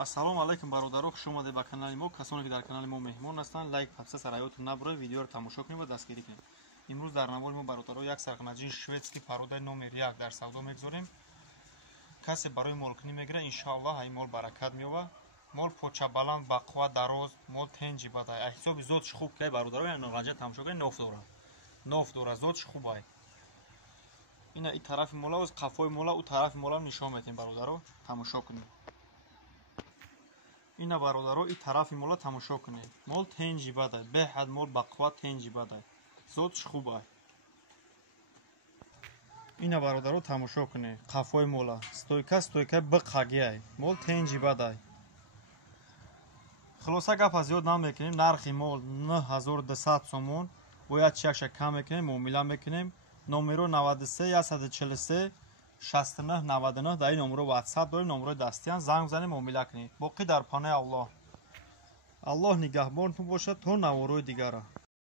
Ассалому алайкум бародаро, хуш омадед ба канали мо. Касоне ки дар канали мо меҳмон ҳастанд, лайк подписа сараётон набуроед, видеоро тамошо кунед ва дастгирӣ кунед. Имрӯз дар навори мо бародаро як сархнаҷии шведский пародаи номер 1 дар савдо мегузорем. Касе барои молкунӣ мегира, иншоаллоҳ ҳай мол баракат меёбад. Мол почабаланд, бақва дароз, мол тенҷи бадай. Аз ҳисоби зотиш хуб кай бародаро, яъне ғанҷа тамошо кунед, ноф дорад, зотиш хубай. Ина и тарафи мола оз қафои мола, у тарафи мола нишон метем бародаро, тамошо кунед. Ина бародаро и тарафи мола тамошо кунед. Мол тенҷи бадай, беҳад мол бақва тенҷи бадай. Зотиш хубай. Ина бародаро тамошо кунед. Қафои мола, стойка биқагиай. Мол тенҷи бадай. Хулоса гапа зиёд намекунем, нархи мол 9200 сомон. Бояд чакша кам мекунем, муомила мекунем. Номеро 93 143 69 99 дар ин номеро WhatsApp дорем, номерои дастиан, занг занем, муомила кунед. Боқӣ дар панаи Аллоҳ. Аллоҳ нигаҳбонтон бошад то наворои дигара.